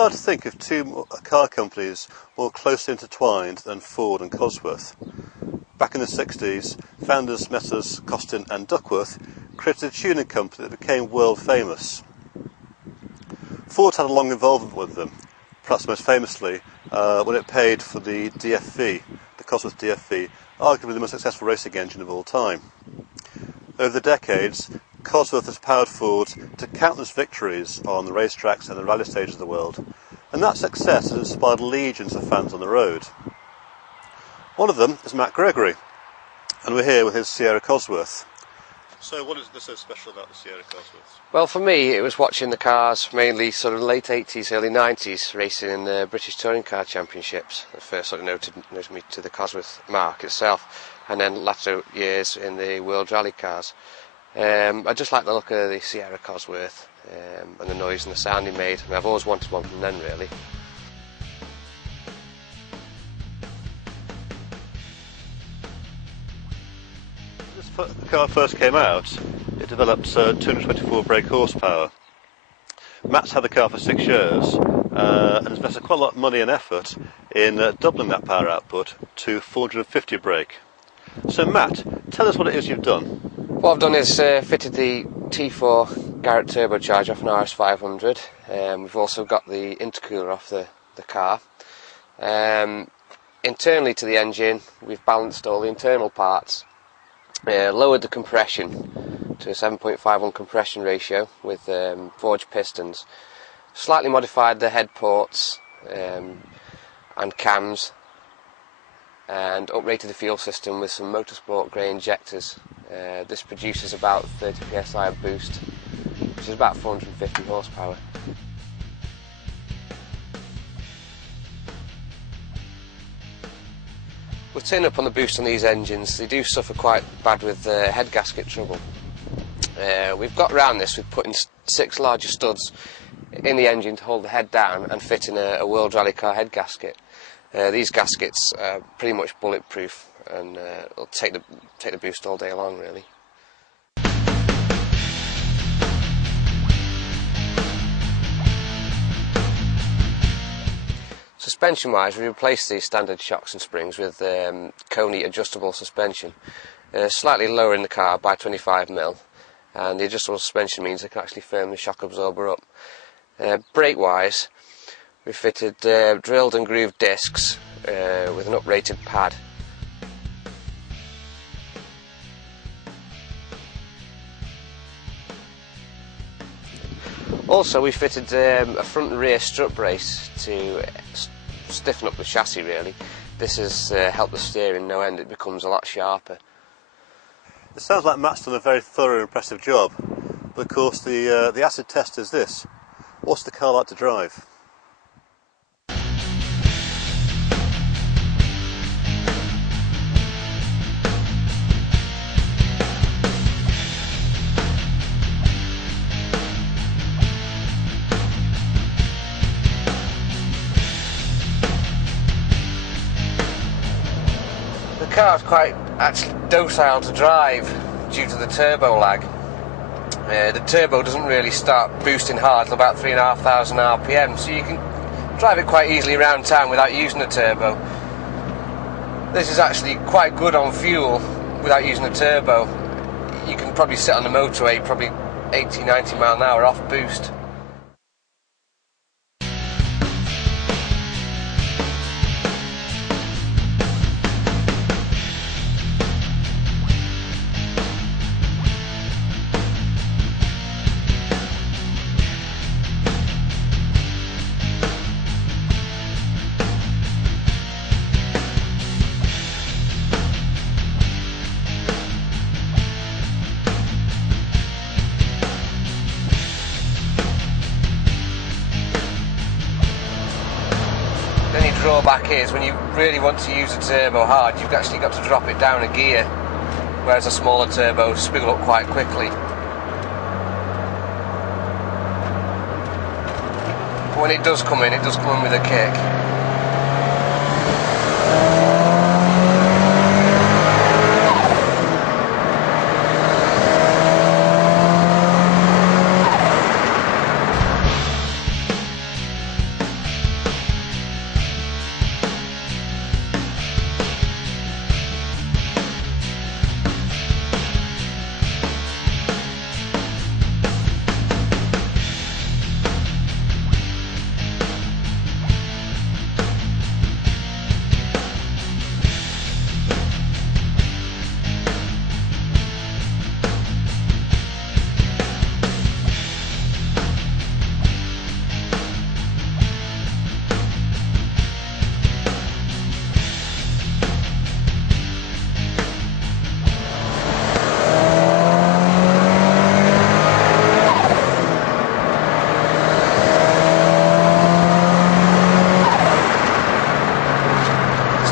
hard to think of two car companies more closely intertwined than Ford and Cosworth. Back in the 60s, founders Messrs Costin and Duckworth created a tuning company that became world famous. Ford had a long involvement with them, perhaps most famously when it paid for the DFV, the Cosworth DFV, arguably the most successful racing engine of all time. Over the decades, Cosworth has powered Ford to countless victories on the racetracks and the rally stages of the world, and that success has inspired legions of fans on the road. One of them is Matt Gregory, and we're here with his Sierra Cosworth. So what is there so special about the Sierra Cosworth? Well, for me it was watching the cars, mainly sort of late 80s, early 90s, racing in the British Touring Car Championships. That first sort of noted me to the Cosworth mark itself, and then latter years in the World Rally cars. I just like the look of the Sierra Cosworth and the noise and the sound he made, and I've always wanted one from then, really. When the car first came out, it developed 224 brake horsepower. Matt's had the car for 6 years and has invested quite a lot of money and effort in doubling that power output to 450 brake. So Matt, tell us what it is you've done. What I've done is fitted the T4 Garrett turbocharger off an RS 500. We've also got the intercooler off the car. Internally to the engine, we've balanced all the internal parts. Lowered the compression to a 7.51 compression ratio with forged pistons. Slightly modified the head ports and cams, and uprated the fuel system with some motorsport grey injectors. This produces about 30 psi of boost, which is about 450 horsepower. With turning up on the boost on these engines, they do suffer quite bad with head gasket trouble. We've got around this with putting 6 larger studs in the engine to hold the head down and fitting a World Rally car head gasket. These gaskets are pretty much bulletproof and will take the boost all day long, really. Suspension-wise, we replaced the standard shocks and springs with Coney adjustable suspension, slightly lower in the car by 25mm, and the adjustable suspension means it can actually firm the shock absorber up. Brake-wise, we fitted drilled and grooved discs with an uprated pad. Also, we fitted a front and rear strut brace to stiffen up the chassis, really. This has helped the steering no end, it becomes a lot sharper. It sounds like Matt's done a very thorough and impressive job, but of course the acid test is this. What's the car like to drive? The car is quite actually docile to drive due to the turbo lag. The turbo doesn't really start boosting hard until about 3,500 RPM, so you can drive it quite easily around town without using a turbo. This is actually quite good on fuel without using a turbo. You can probably sit on the motorway probably 80-90 mile an hour off boost. The only drawback is when you really want to use a turbo hard, you've actually got to drop it down a gear, whereas a smaller turbo spiggle up quite quickly. But when it does come in with a kick.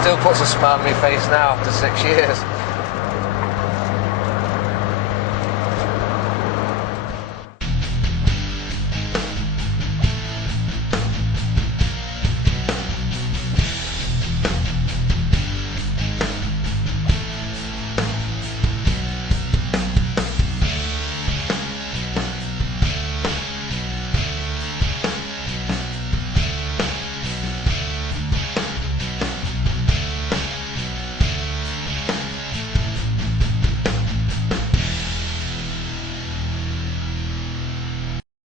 still puts a smile on my face now after 6 years.